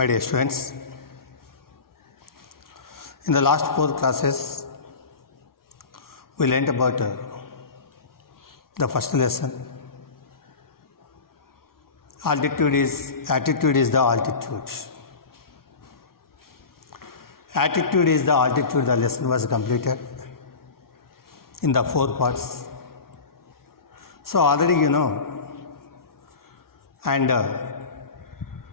My dear students, in the last 4 classes, we learnt about the first lesson. Attitude is the altitude. Attitude is the altitude. The lesson was completed in the 4 parts. So already you know, and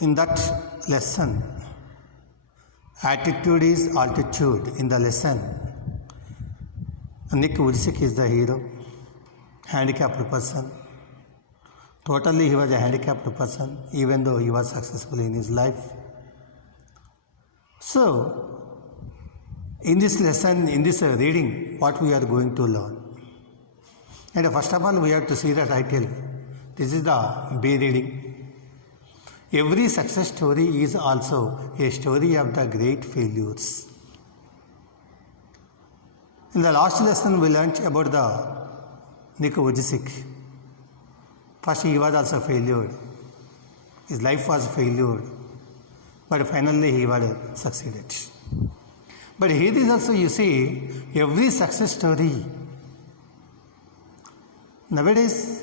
in that lesson, attitude is altitude. In the lesson, Nick Vujicic is the hero, handicapped person. Totally he was a handicapped person, even though he was successful in his life. So, in this lesson, in this reading, what we are going to learn? And first of all, we have to see the title. This is the B reading. Every success story is also a story of the great failures. In the last lesson, we learnt about the Nick Vujicic. First, he was also failure. His life was failure. But finally, he was succeeded. But here is also, you see, every success story. Nowadays,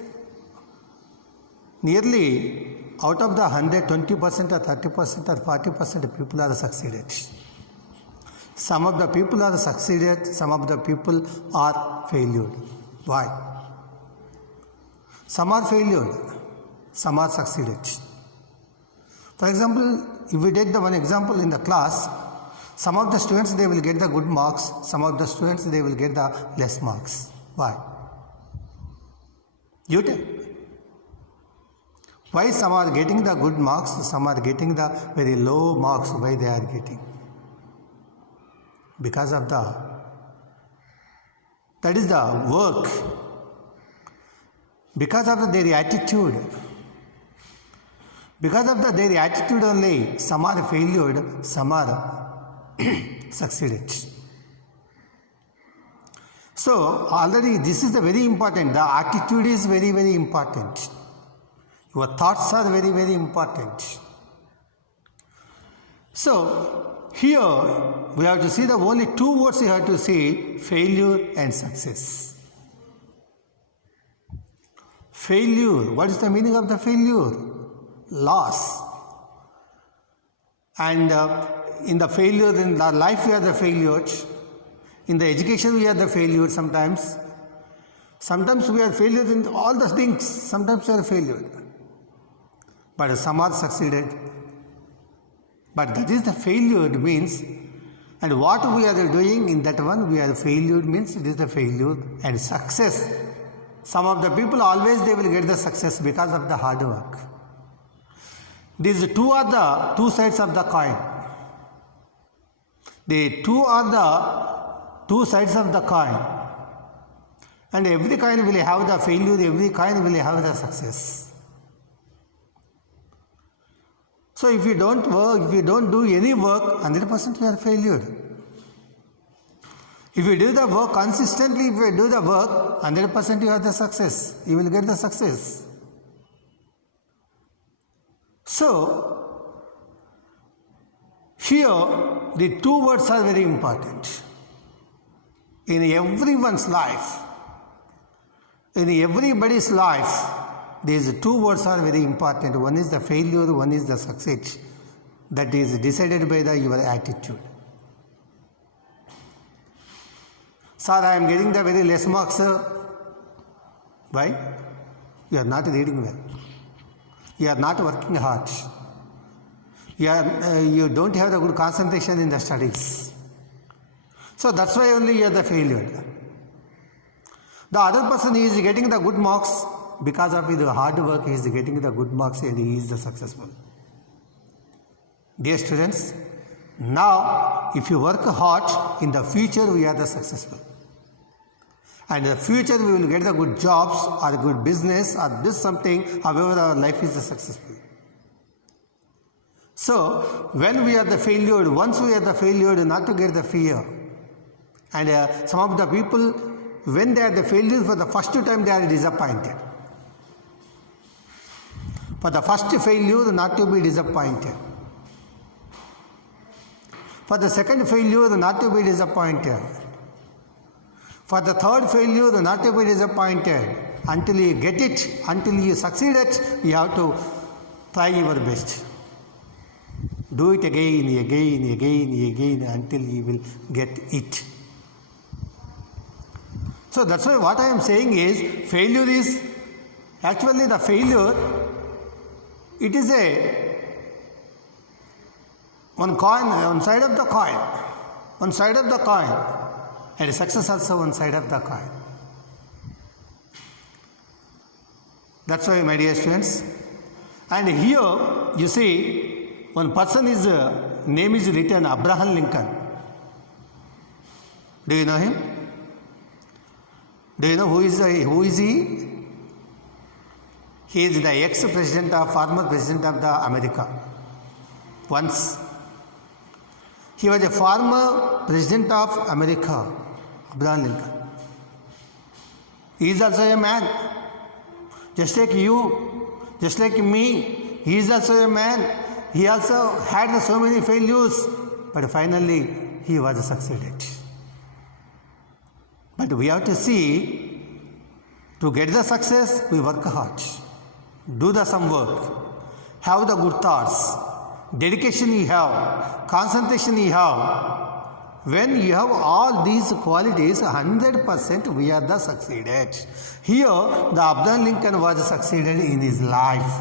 nearly out of the 100, 20% or 30% or 40% of people are succeeded. Some of the people are succeeded, some of the people are failed. Why? Some are failed, some are succeeded. For example, if we take the one example in the class, some of the students they will get the good marks, some of the students they will get the less marks. Why? You tell. Why some are getting the good marks, some are getting the very low marks, why they are getting? Because of that is the work. Because of their attitude. Because of their attitude only, some are failed, some are succeeded. So, already this is the very important. The attitude is very, very important. Your thoughts are very, very important. So, here we have to see the only 2 words you have to see, failure and success. Failure, what is the meaning of the failure? Loss. And in the failure, in the life we are the failures. In the education we are the failure sometimes. Sometimes we are failure in all the things. Sometimes we are failure. But some are succeeded. But that is the failure means, and what we are doing in that one, we are failure means it is the failure and success. Some of the people always they will get the success because of the hard work. These two are the 2 sides of the coin. The 2 are the 2 sides of the coin. And every coin will have the failure, every coin will have the success. So if you don't work, if you don't do any work, 100% you are failure. If you do the work consistently, if you do the work, 100% you have the success. You will get the success. So, here the 2 words are very important. In everyone's life, in everybody's life, these 2 words are very important. One is the failure, one is the success. That is decided by your attitude. Sir, I am getting the very less marks, sir. Why? You are not reading well. You are not working hard. You don't have the good concentration in the studies. So that's why only you are the failure. The other person is getting the good marks. Because of his hard work, he is getting the good marks and he is the successful. Dear students, now if you work hard, in the future we are the successful. And in the future we will get the good jobs or good business or this something, however our life is the successful. So, when we are the failure, once we are the failure, not to get the fear. And some of the people, when they are the failure for the first time, they are disappointed. For the first failure, not to be disappointed. For the second failure, not to be disappointed. For the third failure, not to be disappointed. Until you get it, until you succeed it, you have to try your best. Do it again until you will get it. So that's why what I am saying is, failure is actually the failure. It is one coin, one side of the coin, and success also one side of the coin. That's why, my dear students. And here you see, one person is name is written Abraham Lincoln. Do you know him? Do you know who is he? He is the ex-president of, former president of the America. Once. He was a former president of America, Abraham Lincoln. He is also a man. Just like you, just like me, he is also a man. He also had so many failures, but finally he was succeeded. But we have to see, to get the success, we work hard. Do the some work. Have the good thoughts. Dedication you have. Concentration you have. When you have all these qualities, 100% we are the succeeded. Here, the Abraham Lincoln was succeeded in his life.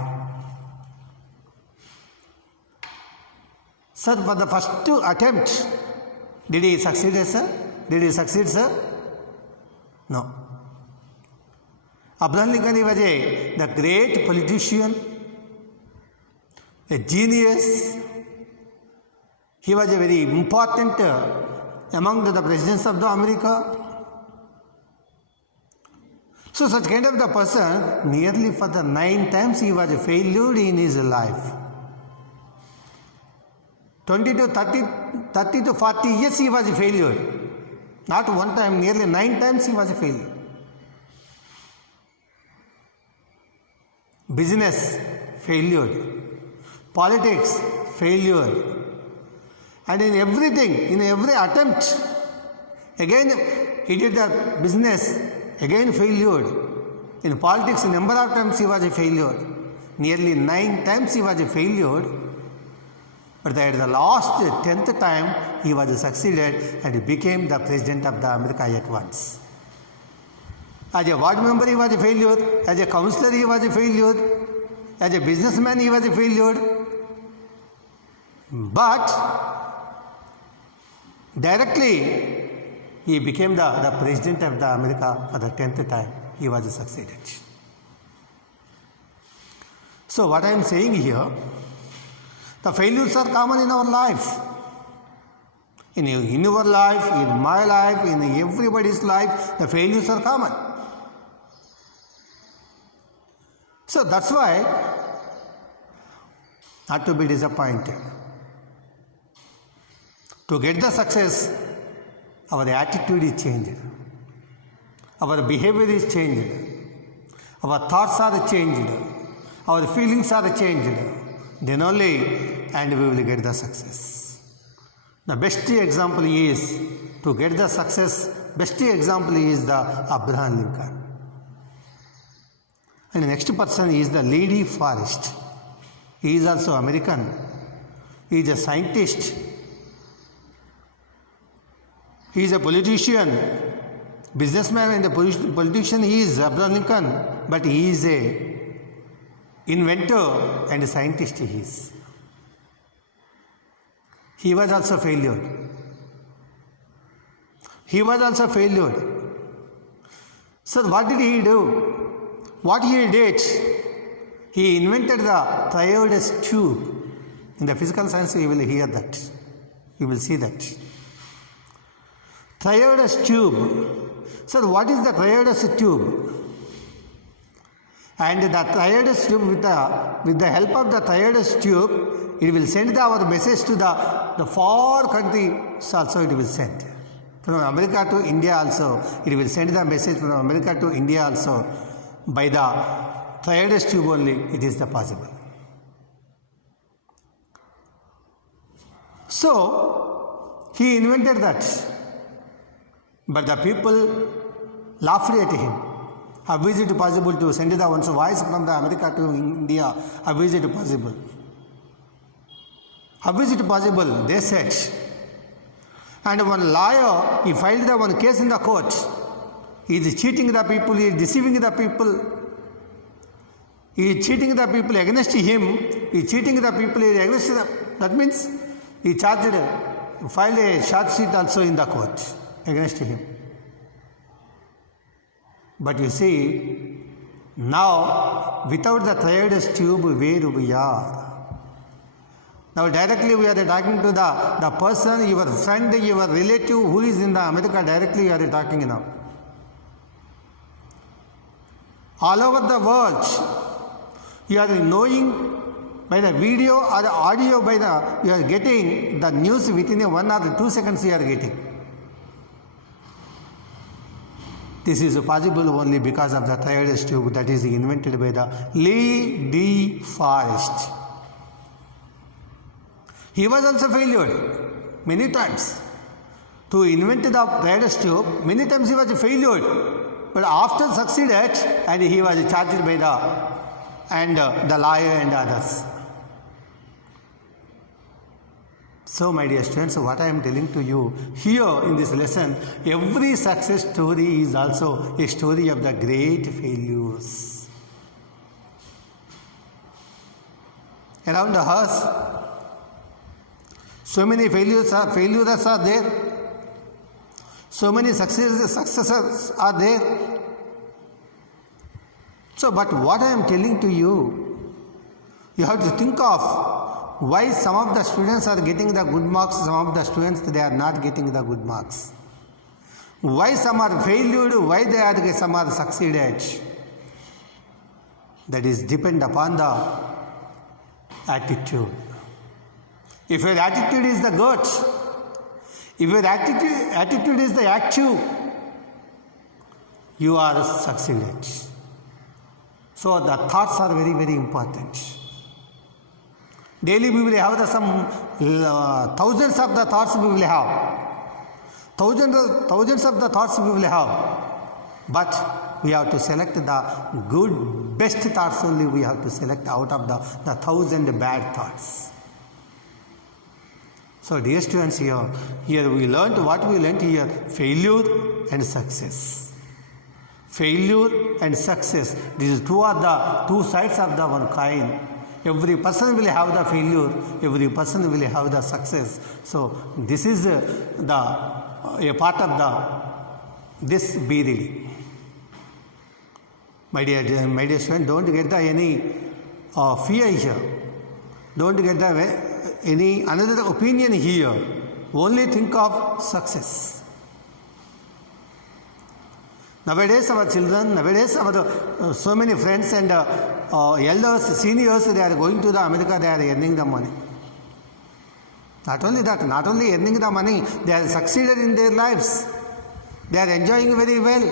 Sir, for the first attempt, did he succeed, sir? Did he succeed, sir? No. Abraham Lincoln was the great politician, a genius. He was a very important among the presidents of the America. So such kind of the person, nearly for the 9 times he was failed in his life. 20 to 40 years he was failure. Not one time, nearly 9 times he was a failure. Business, failure. Politics, failure. And in everything, in every attempt, again he did the business, again failure. In politics, number of times he was a failure. Nearly 9 times he was a failure. But at the last 10th time, he was succeeded and he became the president of the America at once. As a ward member, he was a failure. As a councillor, he was a failure. As a businessman, he was a failure. But directly, he became the president of the America for the 10th time. He was succeeded. So what I am saying here, the failures are common in our life. In your life, in my life, in everybody's life, the failures are common. So that's why, not to be disappointed. To get the success, our attitude is changed. Our behavior is changed. Our thoughts are changed. Our feelings are changed. Then only, and we will get the success. The best example is, to get the success, best example is the Abraham Lincoln. And the next person is the Lady Forrest. He is also American. He is a scientist. He is a politician, businessman and a politician. He is Abraham Lincoln, but he is a inventor and a scientist. He was also failure. So what did he do? What he did, he invented the Thyoides tube. In the physical science, you will hear that. You will see that. Thyoides tube. So what is the Thyoides tube? And the Thyoides tube, with the help of the Thyoides tube, it will send our message to the far countries also it will send. From America to India also, it will send the message from America to India also. By the Thyoides tube only, it is the possible. So, He invented that. But the people laughed at him. How is it possible to send the one's voice from the America to India? How is it possible? How is it possible? They said. And one lawyer, he filed the one case in the court. He is cheating the people, he is deceiving the people. He is cheating the people against him. He is cheating the people against them. That means he filed a charge sheet also in the court against him. But you see, now without the thread tube, where we are. Now directly we are talking to the person, your friend, your relative who is in the America, directly we are talking now. All over the world, you are knowing by the video or the audio, you are getting the news within 1 or 2 seconds you are getting. This is possible only because of the thread tube that is invented by the Lee De Forest. He was also failure many times. To invent the thread tube, many times he was failure. But after succeeded, and he was charged by the lawyer and others. So my dear students, what I am telling to you here in this lesson, every success story is also a story of the great failures. Around us, so many failures are there. So many successes are there. So, but what I am telling to you, you have to think of why some of the students are getting the good marks, some of the students they are not getting the good marks. Why some are failed, why some are succeeded. That is depend upon the attitude. If your attitude is the good, if your attitude is the active, you are succeeded. So the thoughts are very, very important. Daily we will have some thousands of the thoughts we will have. Thousands of the thoughts we will have. But we have to select the good, best thoughts only we have to select out of the 1,000 bad thoughts. So dear students, here we learned what we learned here, failure and success. Failure and success. These two are the two sides of the one coin. Every person will have the failure, every person will have the success. So this is a part of this be ready. My dear student, don't get any fear here. Don't get any another opinion here. Only think of success. Nowadays our children, our so many friends and elders, seniors, they are going to the America, they are earning the money. Not only that, not only earning the money, they are succeeded in their lives. They are enjoying very well.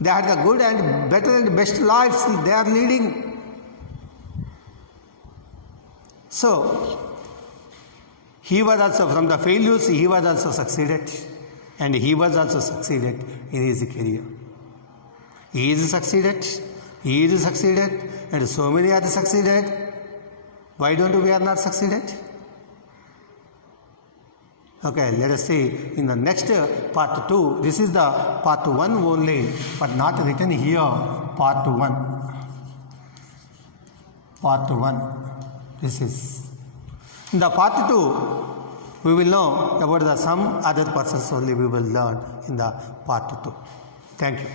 They had the good and better and best lives they are leading. So, he was also from the failures, he was also succeeded. And he was also succeeded in his career. He is succeeded, and so many are succeeded. Why don't we are not succeeded? Okay, let us see in the next part 2. This is the part 1 only, but not written here. Part 1. Part 1. This is. In the part 2, we will know about some other persons only we will learn in the part 2. Thank you.